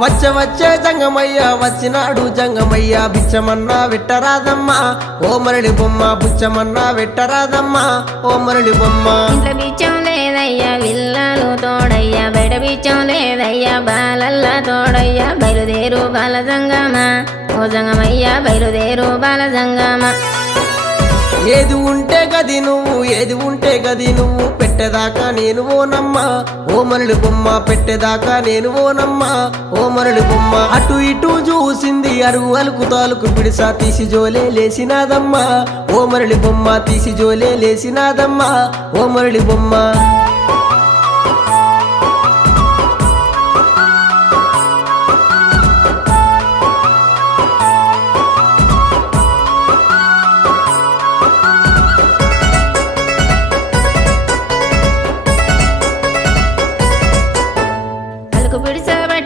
వచ్చే జంగమయ్య వచ్చినాడు జంగమయ్య బిచ్చమన్నా వెట్టరాదమ్మా ఓ మరళి బొమ్మ బుచ్చమన్నా వెట్టరాదమ్మా ఓ మరళి బొమ్మ ఇంట్లో బిచ్చం లేదయ్యా విల్లాలు తోడయ్యా బయట బిచ్చం లేదయ్యా బాలల్లా తోడయ్యా బయలుదేరు బాల జంగమా ఓ జంగమయ్యా బయలుదేరు బాల జంగమా ఏది ఉంటే గది నువ్వు పెట్టేదాకా నేను ఓనమ్మా ఓ మరళి బొమ్మ పెట్టేదాకా నేను ఓనమ్మా ఓ మరళి బొమ్మ అటు ఇటు చూసింది అరుగు అలుకు తాలుకు పిడిసా తీసి జోలే లేసినాదమ్మా ఓ మరళి బొమ్మ తీసి జోలే లేసినాదమ్మా ఓ మరళి బొమ్మ